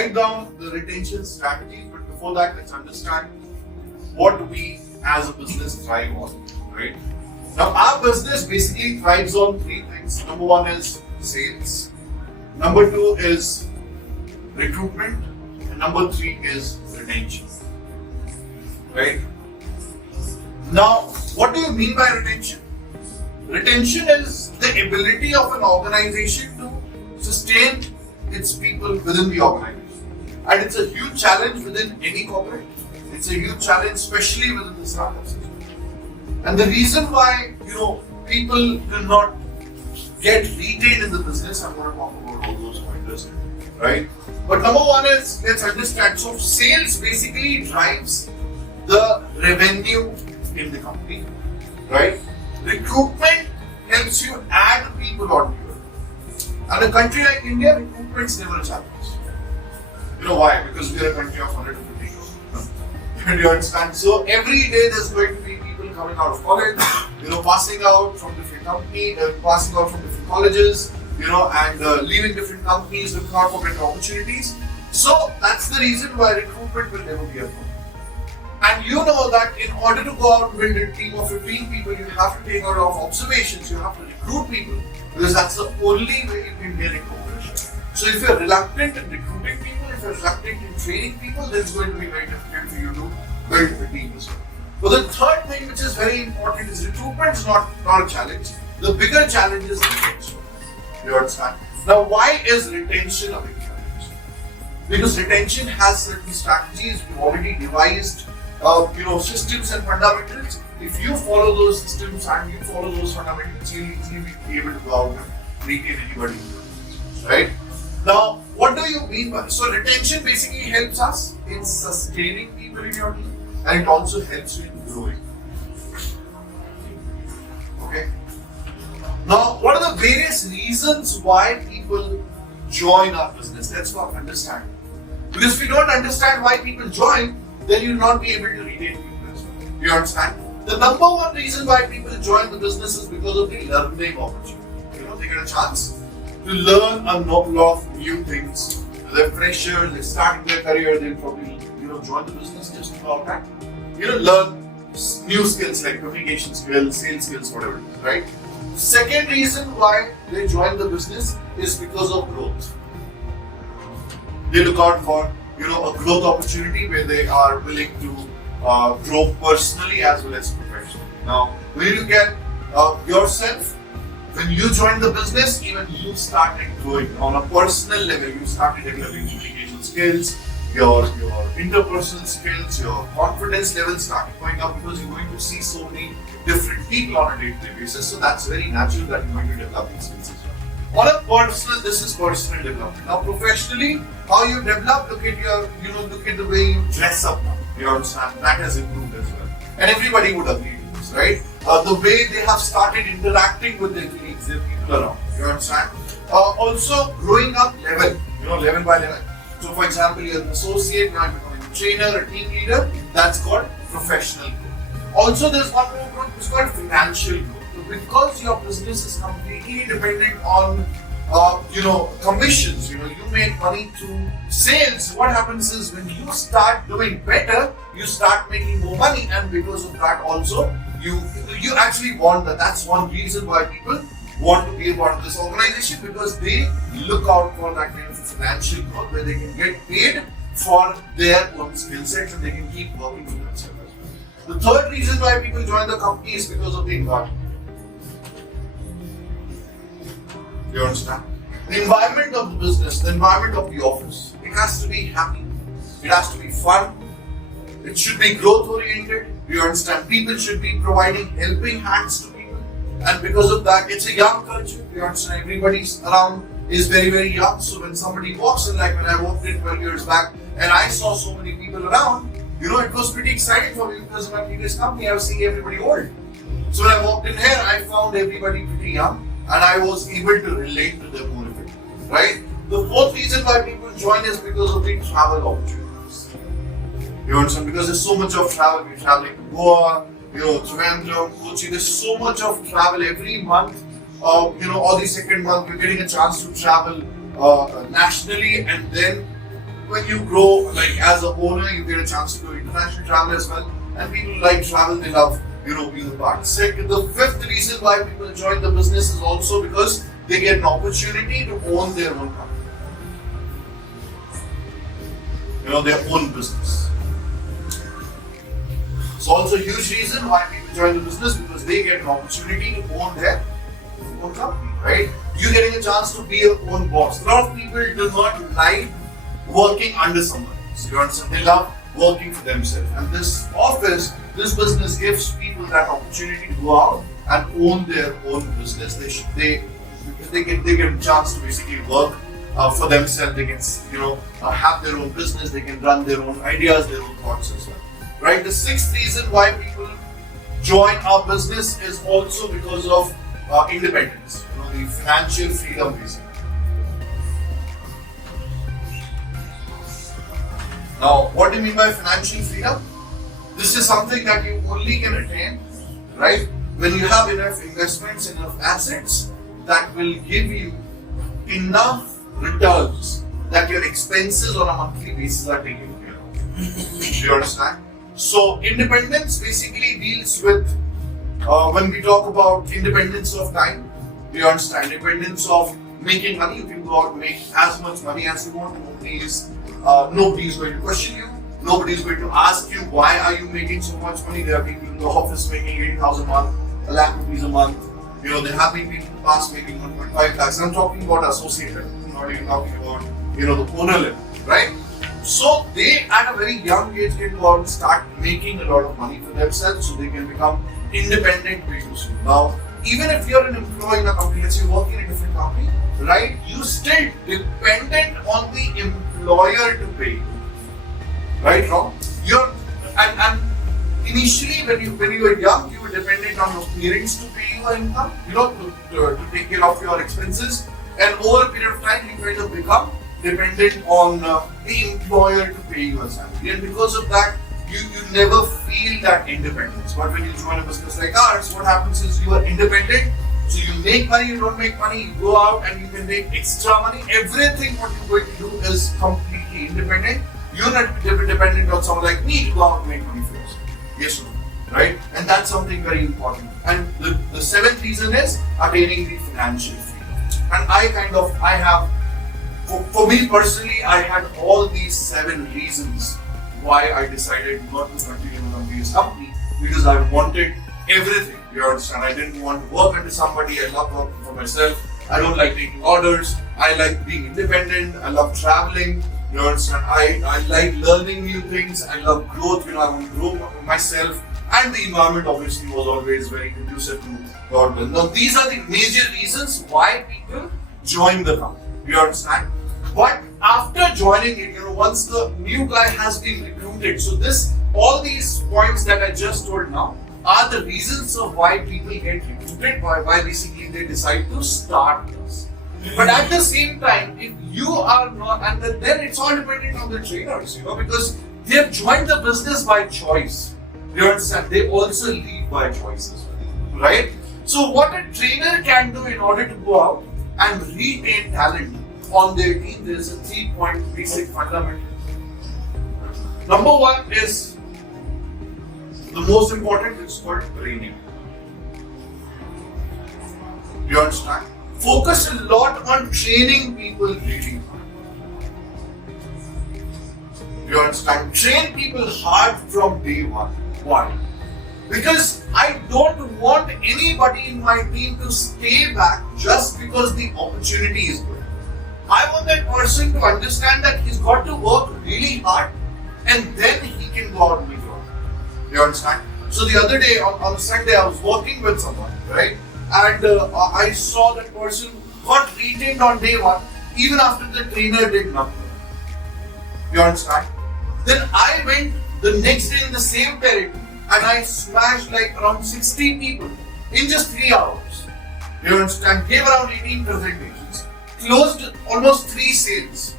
write down the retention strategy, but before that, let's understand what we as a business thrive on, right? Now, our business basically thrives on three things. Number one is sales. Number two is recruitment. And number three is retention, right? Now, what do you mean by retention? Retention is the ability of an organization to sustain its people within the organization. And it's a huge challenge within any corporate. It's a huge challenge, especially within the startups. And the reason why, people do not get retained in the business, I'm going to talk about all those pointers, right? But number one is, let's understand, so sales basically drives the revenue in the company, right? Recruitment helps you add people onto it. And a country like India, recruitment's never a challenge. You know why? Because we are a country of 150 crores. You understand? So every day there's going to be people coming out of college, passing out from different companies, passing out from different colleges, and leaving different companies looking out for better opportunities. So that's the reason why recruitment will never be a problem. And you know that in order to go out and build a team of 15 people, you have to take out of observations, you have to recruit people, because that's the only way you can get into ownership. So if you're reluctant in recruiting people, if you're reluctant in training people, then it's going to be very difficult for you to build a team as well. But the third thing which is very important is recruitment is not a challenge. The bigger challenge is retention. You understand? Now, why is retention a big challenge? Because retention has certain strategies we've already devised, systems and fundamentals. If you follow those systems and you follow those fundamentals, you'll easily be able to go out and retain anybody, right? Now, what do you mean by this? So retention basically helps us in sustaining people in your team, and it also helps you in growing. Okay. Now, what are the various reasons why people join our business? Let's not understand. Because if you don't understand why people join, then you'll not be able to retain people as well. You understand? The number one reason why people join the business is because of the learning opportunity. They get a chance to learn a lot of new things. They're freshers, they're starting their career, they'll probably join the business just about that. Learn new skills like communication skills, sales skills, whatever it is, right? Second reason why they join the business is because of growth. They look out for a growth opportunity where they are willing to grow personally as well as professionally. Now, when you look at yourself, when you joined the business, even you started growing on a personal level. You started developing communication skills, your interpersonal skills, your confidence level started going up because you're going to see so many different people on a day-to-day basis. So that's very natural that you're going to develop these skills as well. On a personal, this is personal development. Now, professionally, how you develop, look at the way you dress up now. You understand? That has improved as well. And everybody would agree to this, right? The way they have started interacting with their colleagues, their people around. You understand? Also, growing up level by level. So, for example, you're an associate, now you're becoming a trainer, a team leader. That's called professional growth. Also, there's one more growth, it's called financial growth. So because your business is completely dependent on commissions, you make money through sales. What happens is when you start doing better, you start making more money, and because of that also, you actually want that. That's one reason why people want to be a part of this organization, because they look out for that kind of financial growth where they can get paid for their own skill sets and they can keep working for themselves. The third reason why people join the company is because of the environment. You understand? The environment of the business, the environment of the office, it has to be happy, it has to be fun, it should be growth oriented. You understand? People should be providing helping hands to people, and because of that, it's a young culture. You understand? Everybody's around is very, very young. So when somebody walks in, like when I walked in 12 years back and I saw so many people around, it was pretty exciting for me because in my previous company I was seeing everybody old. So when I walked in here, I found everybody pretty young and I was able to relate to them more effectively, right? The fourth reason why people join is because of the travel opportunities. You understand? Because there's so much of travel. We're traveling to Goa, Trivandrum, Kochi. There's so much of travel every month. Or the second month, we're getting a chance to travel nationally, and then when you grow, like as a owner, you get a chance to do international travel as well. And people like travel, they love, being a part. Second, the fifth reason why people join the business is also because they get an opportunity to own their own company. Their own business. It's also a huge reason why people join the business, because they get an opportunity to own their own company, right? You're getting a chance to be your own boss. A lot of people do not like working under someone else. You understand? They love working for themselves. And this business gives people that opportunity to go out and own their own business. They get a chance to basically work for themselves. They can, have their own business. They can run their own ideas, their own thoughts as well. Right? The sixth reason why people join our business is also because of independence. The financial freedom reason. Now, what do you mean by financial freedom? This is something that you only can attain, right, when you have enough investments, enough assets that will give you enough returns that your expenses on a monthly basis are taken care of. Do you understand? So, independence basically deals with, when we talk about independence of time, do you understand? Independence of making money. You can go out and make as much money as you want. Nobody is going to question you. Nobody is going to ask you, why are you making so much money? There are people in the office making 80,000 a month, a lakh rupees a month. There have been people in the past making 1.5 lakhs. I'm talking about associated. I'm not even talking about, the owner level, right? So they, at a very young age, can go out and start making a lot of money for themselves, so they can become independent very soon. Now, even if you're an employee in a company, let's say you're working in a different company, right? You still dependent on the employer to pay you. Right, wrong? And initially when you were young, you were dependent on your parents to pay you income, to take care of your expenses. And over a period of time, you kind of become dependent on the employer to pay you a salary. And because of that, you never feel that independence. But when you join a business like ours, what happens is you are independent. So you make money, you don't make money, you go out and you can make extra money. Everything what you're going to do is completely independent. You're not dependent on someone like me to go out and make money for yourself. Yes or no? Right? And that's something very important. And the seventh reason is attaining the financial freedom. And I have, for me personally, I had all these 7 reasons why I decided not to continue with this company, because I wanted everything. You understand? I didn't want to work under somebody. I love working for myself. I don't like taking orders. I like being independent. I love traveling. You understand? I like learning new things. I love growth. I want to grow myself. And the environment obviously was always very conducive to God. Now, these are the major reasons why people join the company. You understand? But after joining it, once the new guy has been recruited, so all these points that I just told now are the reasons of why people get recruited, why basically they decide to start this. But at the same time, if you are not, and then it's all dependent on the trainers, because they have joined the business by choice. You understand? They also lead by choice as well, right? So what a trainer can do in order to go out and retain talent on their team, there is a 3-point basic fundamental. Number 1 is the most important. It's called training. You understand? Focus a lot on training people really hard. You understand? Train people hard from day one. Why? Because I don't want anybody in my team to stay back just because the opportunity is good. I want that person to understand that he's got to work really hard and then he can go out and make it. You understand? So the other day on Sunday, I was working with someone, right? And I saw that person got retained on day 1, even after the trainer did nothing. You understand? Then I went the next day in the same territory and I smashed like around 60 people in just 3 hours. You understand? Gave around 18 presentations, closed almost 3 sales.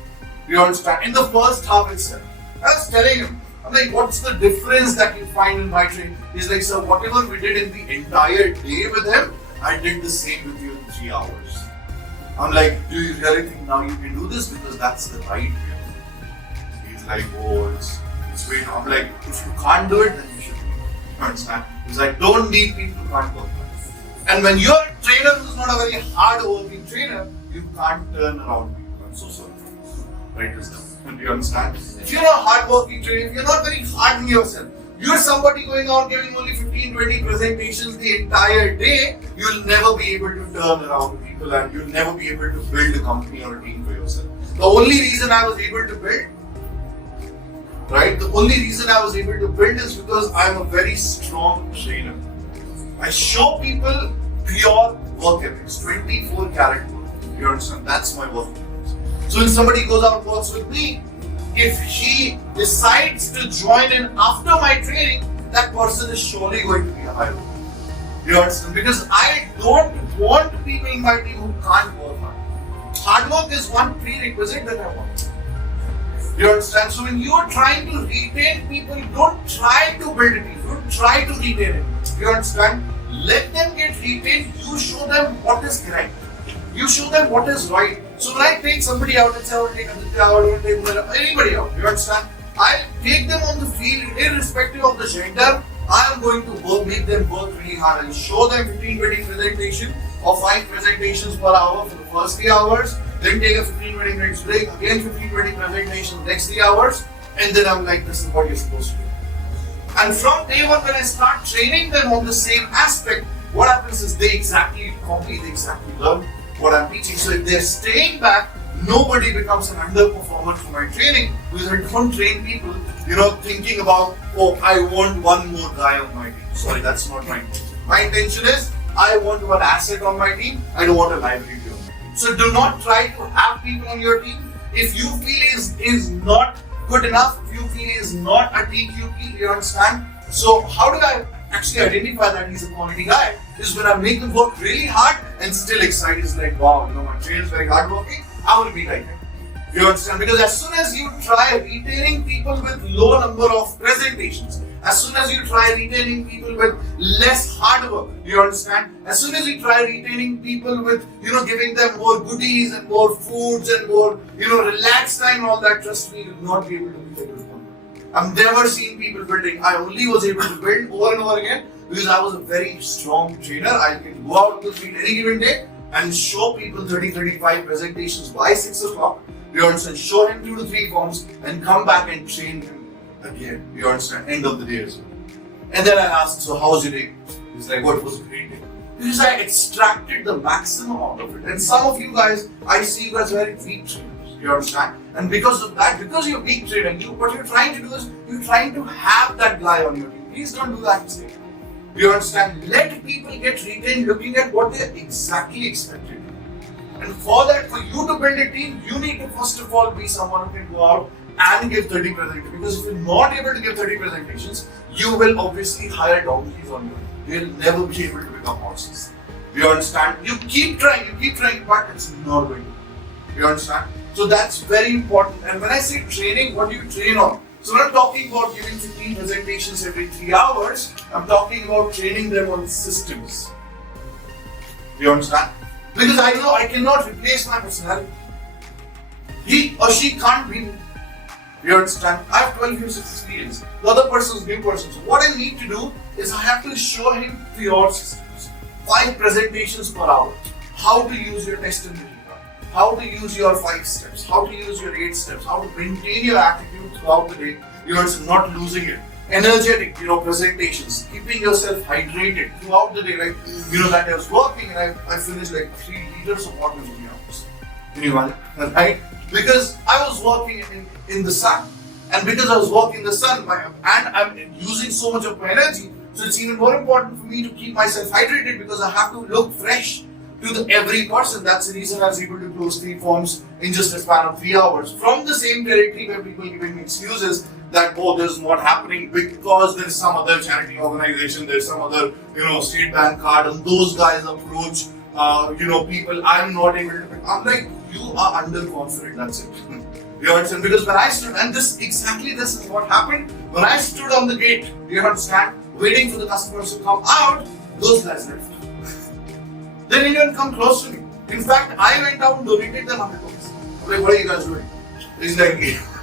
You understand? In the first half itself. I was telling him, I'm like, what's the difference that you find in my training? He's like, sir, whatever we did in the entire day with him, I did the same with you in 3 hours. I'm like, do you really think now you can do this? Because that's the right way. He's like, oh, it's way too. I'm like, if you can't do it, then you should. You understand? He's like, don't need people who can't work hard. And when you're a trainer who's not a very hard working trainer, you can't turn around people. I'm so sorry. Write this down. Do you understand? If you're a hard working trainer, if you're not very hard on yourself, you're somebody going out giving only 15-20 presentations the entire day, you'll never be able to turn around people and you'll never be able to build a company or a team for yourself. The only reason I was able to build, right? The only reason I was able to build is because I'm a very strong trainer. I show people pure work ethics, 24 karat work. You understand? That's my work ethics. So when somebody goes out and works with me, if he decides to join in after my training, that person is surely going to be a high worker. You understand? Because I don't want people in my team who can't work hard. Hard work is one prerequisite that I want. You understand? So when you are trying to retain people, don't try to build a team. Don't try to retain it. You understand? Let them get retained. You show them what is correct. You show them what is right. So when I take somebody out and say, I will take Aditya out, I will take anybody out, you understand? I take them on the field, irrespective of the gender. I am going to make them work really hard. I'll show them 15-20 presentation or 5 presentations per hour for the first 3 hours. Then take a 15-20 minutes break, again 15-20 presentations next 3 hours. And then I'm like, this is what you're supposed to do. And from day one, when I start training them on the same aspect, what happens is they exactly copy, they exactly learn what I'm teaching. So if they're staying back, nobody becomes an underperformer for my training, because I don't train people, thinking about, oh, I want one more guy on my team. Sorry, that's not my intention. My intention is, I want one asset on my team, I don't want a liability on my team. So do not try to have people on your team. If you feel is not good enough, if you feel is not a TQP, you understand? So how do I actually identify that he's a quality guy? Is when I make him work really hard and still excited. It's like, wow, my trainer is very hardworking. I will be like him. You understand? Because as soon as you try retaining people with low number of presentations, as soon as you try retaining people with less hard work, you understand? As soon as you try retaining people with, giving them more goodies and more foods and more, relaxed time and all that, trust me, you will not be able to be able to come. I've never seen people building. I only was able to build over and over again because I was a very strong trainer. I can go out to the field any given day and show people 30-35 presentations by 6 o'clock. You understand? Show him 2 to 3 forms and come back and train him again. You understand? End of the day as well. And then I asked, so how was your day? He's like, what was a great day? Because I extracted the maximum out of it. And some of you guys, I see you guys very weak trainers. You understand? And because of that, because you're weak trainer, what you're trying to do is, you're trying to have that guy on your team. Please don't do that mistake. You understand? Let people get retained looking at what they're exactly expected. And for that, for you to build a team, you need to first of all be someone who can go out and give 30 presentations. Because if you're not able to give 30 presentations, you will obviously hire donkeys on you. You'll never be able to become horses. You understand? You keep trying, but it's not going to. You understand? So that's very important. And when I say training, what do you train on? So when I'm talking about giving 15 presentations every 3 hours, I'm talking about training them on systems. You understand? Because I know I cannot replace my personality. He or she can't be me. You understand? I have 12 years of experience. The other person's new person. So what I need to do is I have to show him pure systems. 5 presentations per hour. How to use your test and deliver. How to use your 5 steps. How to use your 8 steps. How to maintain your attitude throughout the day. You are not losing it. Energetic, presentations. Keeping yourself hydrated throughout the day. Like, that I was working and I finished like 3 liters of water in 3 hours. Can you imagine? Right? Because I was working in the sun. And because I was working in the sun, and I'm using so much of my energy, so it's even more important for me to keep myself hydrated because I have to look fresh to every person. That's the reason I was able to close 3 forms in just a span of 3 hours. From the same territory where people giving me excuses that, oh, this is not happening because there is some other charity organization, there's some other, state bank card, and those guys approach, people I'm not able to. I'm like, you are underconfident, that's it. You understand? Because when I stood, and this is what happened, when I stood on the gate, you understand, waiting for the customers to come out, those guys left. They didn't even come close to me. In fact, I went out and donated them $100. I'm like, what are you guys doing? He's like,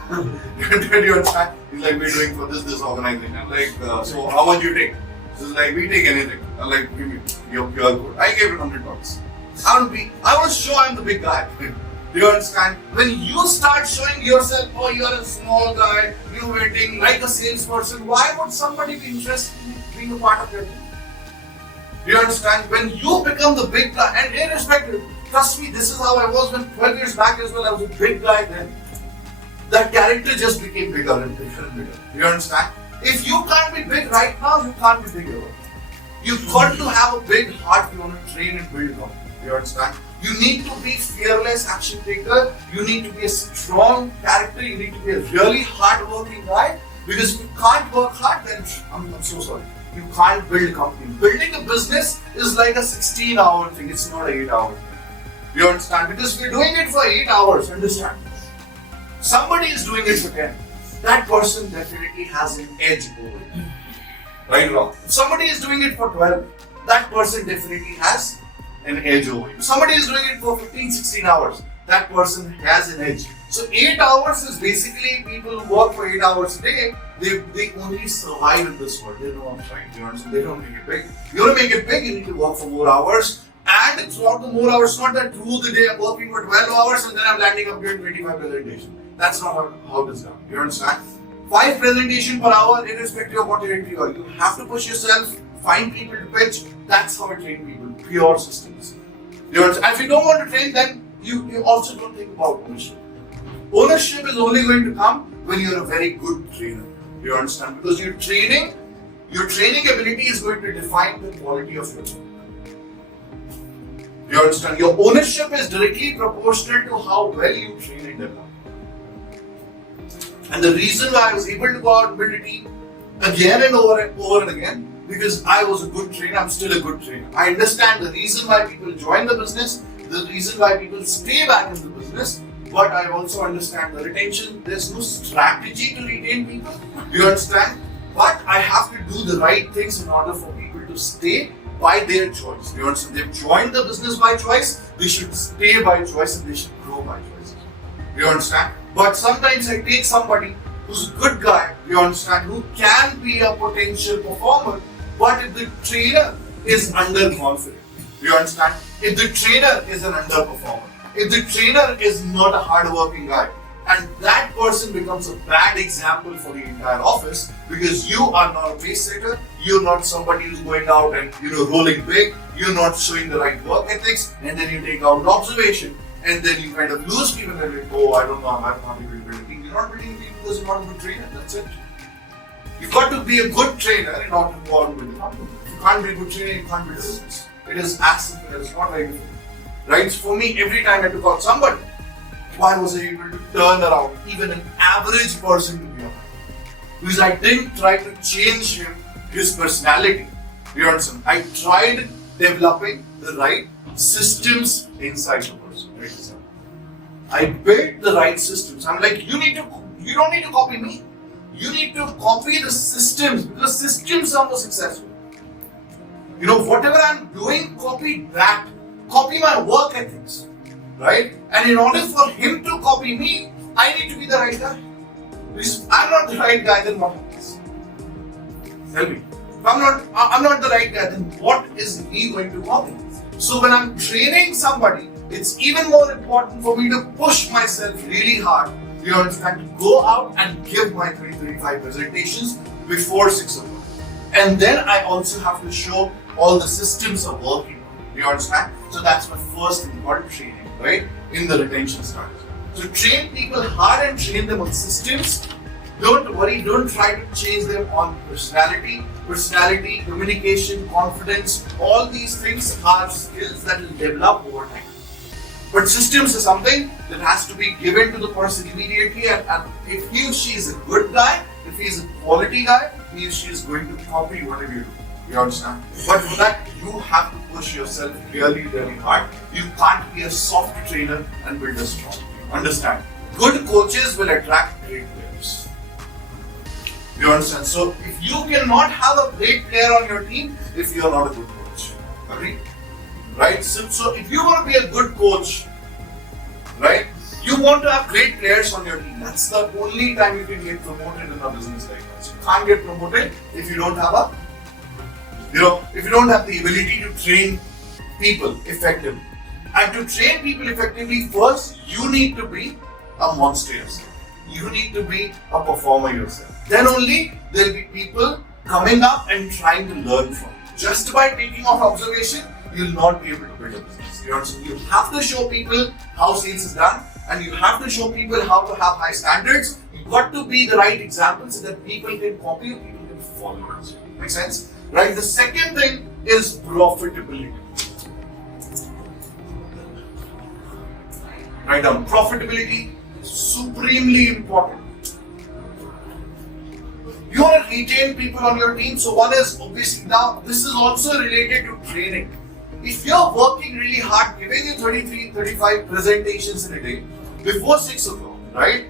Do you understand? He's like, we're doing for this organization. I'm like, so how much you take? He's like, we take anything. I'm like, give me, you're good. I gave it $100. I want to show I'm the big guy. Do you understand? When you start showing yourself, oh, you're a small guy, you're waiting like a salesperson, why would somebody be interested in being a part of your team? Do you understand? When you become the big guy, and irrespective, trust me, this is how I was when 12 years back as well, I was a big guy then. That character just became bigger and bigger and bigger. Do you understand? If you can't be big right now, you can't be big ever. You've got to have a big heart you want to train and build on. Do you understand? You need to be fearless action taker. You need to be a strong character. You need to be a really hard-working guy. Because if you can't work hard, then I'm so sorry. You can't build a company. Building a business is like a 16-hour thing. It's not an 8-hour thing. Do you understand? Because we're doing it for 8 hours. Understand? Somebody is doing it for 10. That person definitely has an edge over you. Right or wrong? If somebody is doing it for 12, that person definitely has an edge over you. Somebody is doing it for 15, 16 hours, that person has an edge. So 8 hours is basically people who work for 8 hours a day, they only survive in this world. They know I'm trying to understand. They don't make it big. You want to make it big, you need to work for more hours. And throughout the more hours, not that through the day I'm working for 12 hours and then I'm landing up doing 25 presentations. That's not how it is done. You understand? 5 presentations per hour, irrespective of what your entry are. You have to push yourself, find people to pitch. That's how I train people. Pure systems. You understand? And if you don't want to train, then you also don't think about ownership. Ownership is only going to come when you're a very good trainer. You understand? Because your training ability is going to define the quality of your job. You understand? Your ownership is directly proportional to how well you train and develop. And the reason why I was able to go out and build a team again and over and again, because I was a good trainer, I'm still a good trainer. I understand the reason why people join the business, the reason why people stay back in the business, but I also understand the retention. There's no strategy to retain people. Do you understand? But I have to do the right things in order for people to stay by their choice. Do you understand? They've joined the business by choice, they should stay by choice and they should grow by choice. Do you understand? But sometimes I take somebody who's a good guy, you understand, who can be a potential performer, but if the trainer is underconfident, you understand? If the trainer is an underperformer, if the trainer is not a hardworking guy, and that person becomes a bad example for the entire office because you are not a pace setter, you're not somebody who's going out and rolling big, you're not showing the right work ethics, and then you take out an observation, and then you kind of lose people and you go, I don't know, I'm not able to build a team. You're not building a team because you're not a good trainer, that's it. You've got to be a good trainer in order to go out and build a company. If you can't be a good trainer, you can't build a business. It is as simple as, it's not very difficult. Right? So for me, every time I took out somebody, why was I able to turn around even an average person to be a because I didn't try to change his personality. You understand? I tried developing the right systems inside the person. Right? I built the right systems. I'm like, you don't need to copy me. You need to copy the systems because systems are more successful. Whatever I'm doing, copy that. Copy my work ethics. Right? And in order for him to copy me, I need to be the right guy. Because if I'm not the right guy, then what happens? Tell me. If I'm not the right guy, then what is he going to copy? So when I'm training somebody, it's even more important for me to push myself really hard. You understand? To go out and give my 35 presentations before 6 o'clock. And then I also have to show all the systems are working. You understand? So that's my first thing called training. Right? In the retention strategy. So train people hard and train them on systems. Don't worry, don't try to change them on personality, communication, confidence. All these things are skills that will develop over time. But systems is something that has to be given to the person immediately, and if he or she is a good guy, if he is a quality guy, he or she is going to copy whatever you do. You understand? But for that, you have to push yourself really, really hard. You can't be a soft trainer and build a strong team. Understand? Good coaches will attract great players. You understand? So, if you cannot have a great player on your team, if you are not a good coach. Agree? Right? So if you want to be a good coach, right, you You want to have great players on your team. That's the only time you can get promoted in a business like that. You can't get promoted if you don't have if you don't have the ability to train people effectively. And to train people effectively, first you need to be a monster yourself. You need to be a performer yourself. Then only there will be people coming up and trying to learn from you. Just by taking off observation, you will not be able to build a business. You have to show people how sales is done, and you have to show people how to have high standards. You've got to be the right example so that people can copy you, people can follow you. Make sense? Right? The second thing is profitability. Write down profitability, supremely important. You want to retain people on your team. So one is obviously, now this is also related to training. If you're working really hard, giving you 33, 35 presentations in a day before 6 o'clock, right?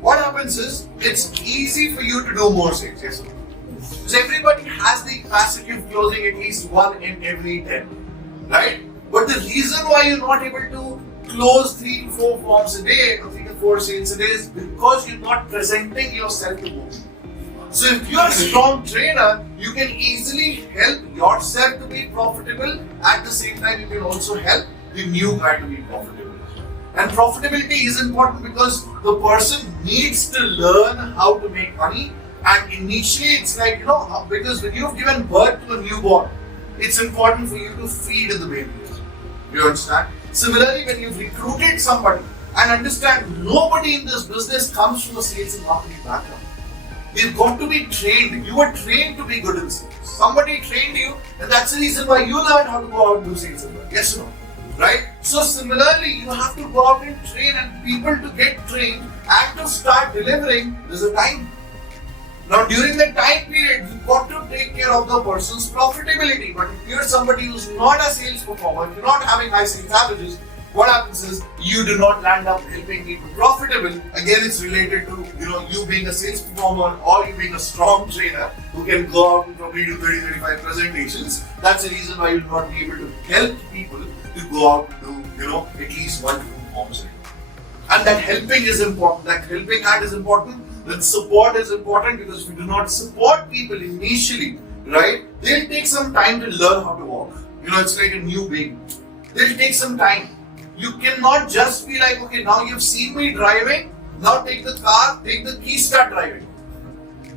What happens is, it's easy for you to do more sales. Yes, because everybody has the capacity of closing at least 1 in every 10, right? But the reason why you're not able to close 3 to 4 forms a day or 3 to 4 sales a day is because you're not presenting yourself to more. So if you're a strong trainer, you can easily help yourself to be profitable. At the same time, you can also help the new guy to be profitable. And profitability is important because the person needs to learn how to make money. And initially, it's like, because when you've given birth to a newborn, it's important for you to feed the baby. You understand? Similarly, when you've recruited somebody, and understand, nobody in this business comes from a sales and marketing background. You've got to be trained. You were trained to be good in sales. Somebody trained you, and that's the reason why you learned how to go out and do sales as well. Yes or no? Right? So similarly, you have to go out and train, and people to get trained and to start delivering, there's a time. Now during the time period, you've got to take care of the person's profitability. But if you're somebody who's not a sales performer, if you're not having high sales averages, what happens is you do not land up helping people profitable. Again, it's related to you being a sales performer or you being a strong trainer who can go out and probably do 30-35 presentations. That's the reason why you'll not be able to help people to go out and do at least 1 to 2 forms a day. And that helping is important. That helping hand is important. That support is important, because if you do not support people initially, right, they'll take some time to learn how to walk. It's like a new baby. They'll take some time. You cannot just be like, okay, now you've seen me driving, now take the car, take the key, start driving.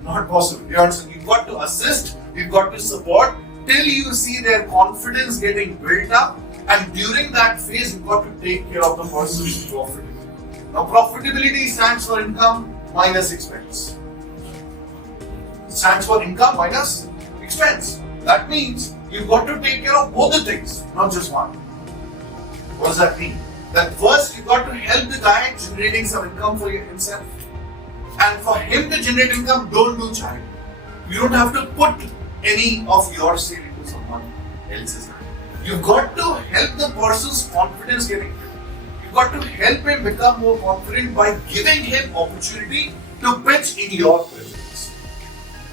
Not possible. You understand? You've got to assist, you've got to support till you see their confidence getting built up, and during that phase, you've got to take care of the person's profitability. Now, profitability stands for income minus expense. It stands for income minus expense. That means you've got to take care of both the things, not just one. What does that mean? That first you've got to help the guy generating some income for himself. And for him to generate income, don't do charity. You don't have to put any of your sale into someone else's hand. You've got to help the person's confidence getting built. You've got to help him become more confident by giving him opportunity to pitch in your presence.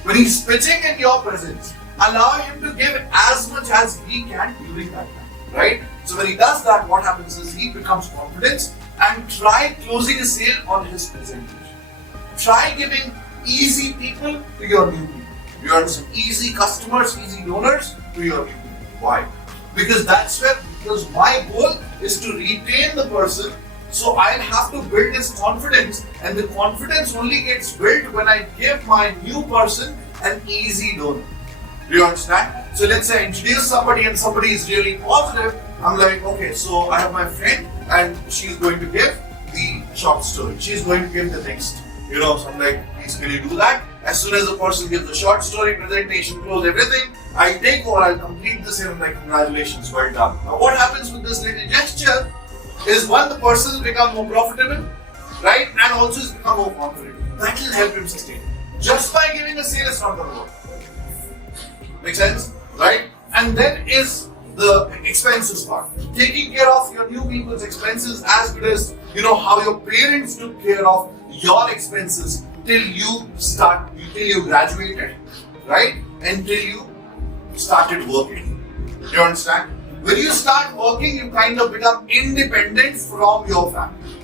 When he's pitching in your presence, allow him to give as much as he can during that time, right? So when he does that, what happens is he becomes confident, and try closing a sale on his presentation. Try giving easy people to your new people. You understand? Easy customers, easy donors to your new people. Why? Because my goal is to retain the person, so I'll have to build his confidence, and the confidence only gets built when I give my new person an easy donor. Do you understand? So let's say I introduce somebody and somebody is really positive. I'm like, okay, so I have my friend and she's going to give the short story. She's going to give the next. So I'm like, please can you do that? As soon as the person gives the short story, presentation, close everything, I take over, I'll complete the same, like, congratulations, well done. Now what happens with this little gesture is, one, the person will become more profitable, right? And also has become more confident. That will help him sustain. Just by giving a sale, it's not going to work. Make sense? Right? And then is the expenses part. Taking care of your new people's expenses as good as how your parents took care of your expenses till you graduated, right? Until you started working. Do you understand? When you start working, you kind of become independent from your family.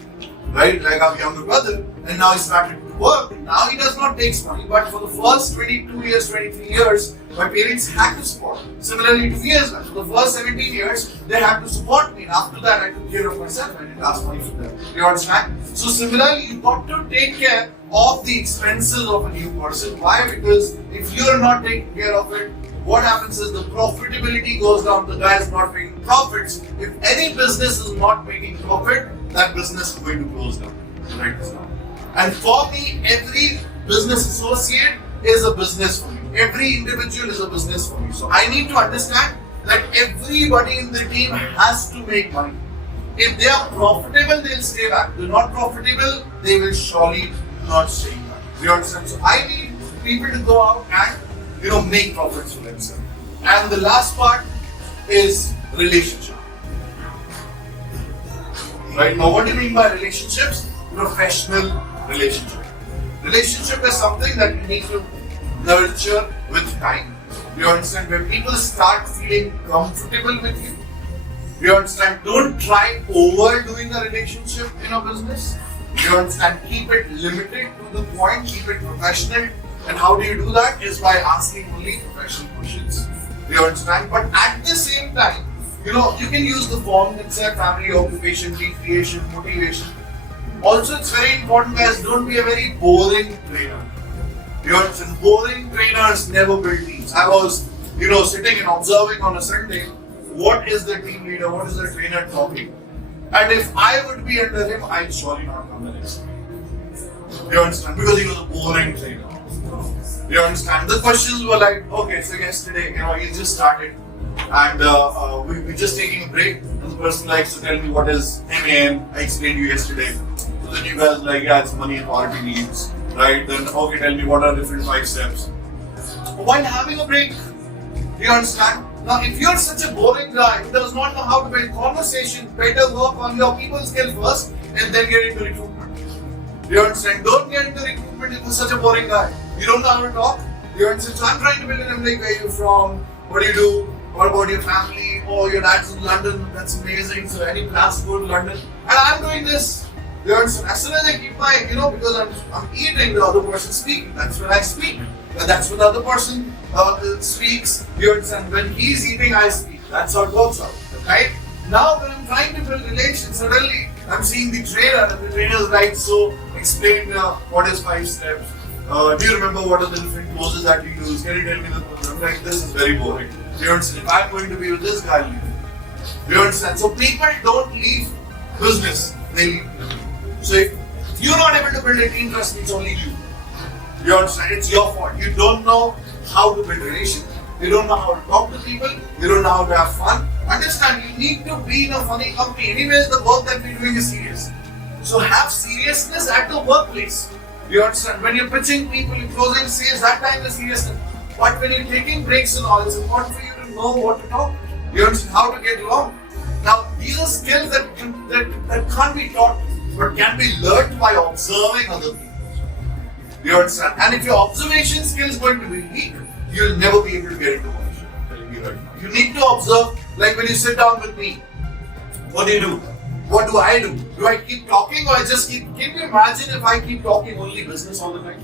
right? Like our younger brother, and now he started to work. Now he does not take money, but for the first 22 years, 23 years, my parents had to support. Similarly to me as well. For the first 17 years, they had to support me. And after that, I took care of myself. I didn't ask money from them. You understand? So similarly, you got to take care of the expenses of a new person. Why? Because if you're not taking care of it, what happens is the profitability goes down. The guy is not making profits. If any business is not making profit, that business is going to close down. Right now. And for me, every business associate is a business for me. Every individual is a business for me. So I need to understand that everybody in the team has to make money. If they are profitable, they'll stay back. If they're not profitable, they will surely not stay back. You understand? So I need people to go out and make profits for themselves. And the last part is relationship. Right? Now, what do you mean by relationships? Professional relationship. Relationship is something that you need to nurture with time. You understand? When people start feeling comfortable with you, you understand? Don't try overdoing a relationship in a business. You understand? Keep it limited to the point, keep it professional. And how do you do that? Is by asking only professional questions. You understand? But at the same time, you can use the form itself, family, occupation, recreation, motivation. Also, it's very important, guys, don't be a very boring trainer. You understand? Boring trainers never build teams. I was, sitting and observing on a Sunday, what is the team leader, what is the trainer talking? And if I would be under him, I'd surely not come the next day. You understand? Because he was a boring trainer. You understand? The questions were like, okay, so yesterday, he just started and we're just taking a break. And the person likes to tell me what is MAN. I explained to you yesterday. So then you guys like, yeah, it's money and quality needs, right? Then, okay, tell me what are different 5 steps. While having a break, you understand? Now, if you're such a boring guy who does not know how to build conversation, better work on your people skill first and then get into recruitment. You understand? Don't get into recruitment if you're such a boring guy. You don't know how to talk. You understand? So I'm trying to build an like, where are you from? What do you do? What about your family? Oh, your dad's in London. That's amazing. So any plans to go to London? And I'm doing this. You understand? As soon as I keep my, because I'm eating, the other person speaking. That's when I speak. And that's when the other person speaks. You understand? When he's eating, I speak. That's how it works out. Right? Now when I'm trying to build relations, suddenly I'm seeing the trainer and the trainer is like, so explain what is 5 steps. Do you remember what are the different poses that you use? Can you tell me the poses? I'm like, this is very boring. You understand? If I'm going to be with this guy, I'll leave. You understand? So people don't leave business, they leave. So if you're not able to build a team, trust me, it's only you. You understand? It's your fault. You don't know how to build relations. You don't know how to talk to people. You don't know how to have fun. Understand? You need to be in a funny company. Anyways, the work that we're doing is serious. So have seriousness at the workplace. You understand? When you're pitching people, you're closing sales, that time is seriousness. But when you're taking breaks and all, it's important for you to know what to talk. You understand how to get along. Now, these are skills that can't be taught, but can be learned by observing other people. You understand? And if your observation skill is going to be weak, you'll never be able to get into ownership. I'm telling you right now. You need to observe, like when you sit down with me, what do you do? What do I do? Do I keep talking or I just keep... Can you imagine if I keep talking only business all the time?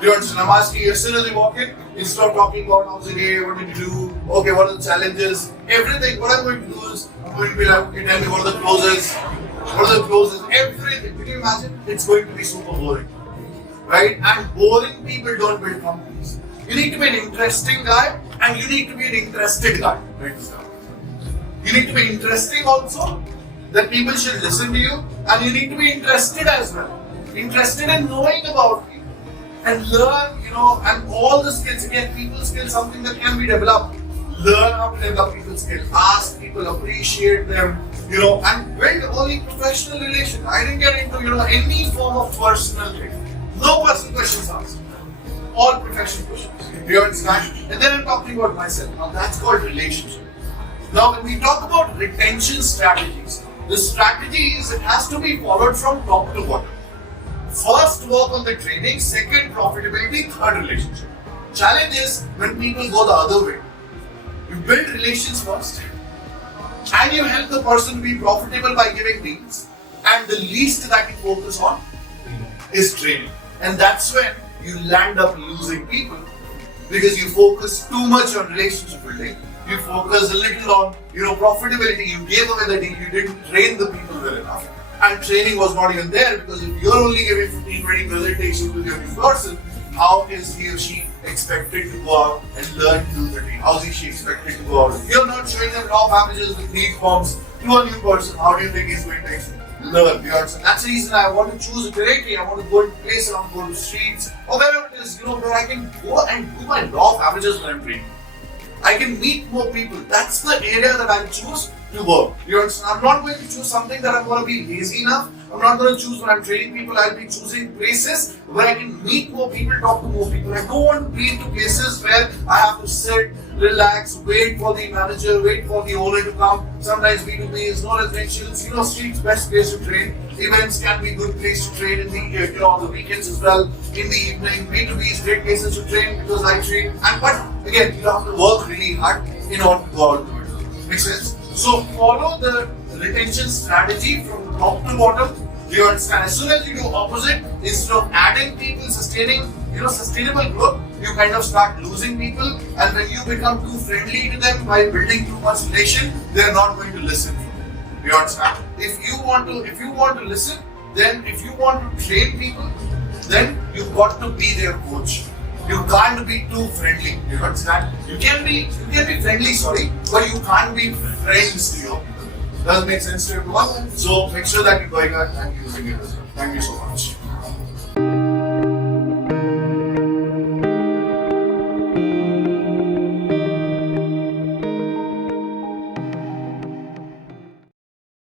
You understand? I'm asking you, as soon as you walk in, instead of talking about how's the day, what did you do, okay, what are the challenges, everything, what I'm going to do is, I'm going to be like, okay, tell me what are the closes, everything. Can you imagine? It's going to be super boring. Right? And boring people don't build companies. You need to be an interesting guy and you need to be an interested guy. Right? You need to be interesting also, that people should listen to you, and you need to be interested as well. Interested in knowing about people and learn, and all the skills, again, people skills, something that can be developed. Learn how to develop people skills, ask people, appreciate them, and build only professional relations. I didn't get into, any form of personal thing. No personal questions asked. All professional questions. You understand? And then I'm talking about myself. Now that's called relationship. Now when we talk about retention strategies, the strategy is it has to be followed from top to bottom. First work on the training, second profitability, third relationship. Challenge is when people go the other way. You build relations first and you help the person be profitable by giving deals and the least that you focus on is training. And that's when you land up losing people, because you focus too much on relationship building. You focus a little on, profitability. You gave away the deal. You didn't train the people well enough. And training was not even there, because if you're only giving 15-20 presentations with your new person, how is he or she expected to go out and learn to do the training? How is she expected to go out? If you're not showing them top averages with need forms to a new person, how do you think he's going to learn? That's the reason I want to choose a territory. I want to go into places, I want to go to streets, or wherever it is, where I can go and do my law of averages when I'm training. I can meet more people. That's the area that I choose to work. You understand? I'm not going to choose something that I'm going to be lazy enough. I'm not going to choose when I'm training people. I'll be choosing places where I can meet more people, talk to more people. I don't want to be into places where I have to sit, relax, wait for the manager, wait for the owner to come. Sometimes B2B is no residentials. Streets best place to train. Events can be good place to train in the on the weekends as well. In the evening, B2B is great places to train because I train. But again, you have to work really hard in order to go out and do it. Makes sense? So follow the retention strategy from top to bottom. Do you understand? As soon as you do opposite, instead of adding people, sustaining, sustainable growth, you kind of start losing people. And when you become too friendly to them by building too much relation, they are not going to listen. Do you understand? If you want to listen, then if you want to train people, then you've got to be their coach. You can't be too friendly. You understand? You can be friendly, but you can't be friends to your people. Does it make sense to everyone? So make sure that you're going out and using it as well. Thank you so much.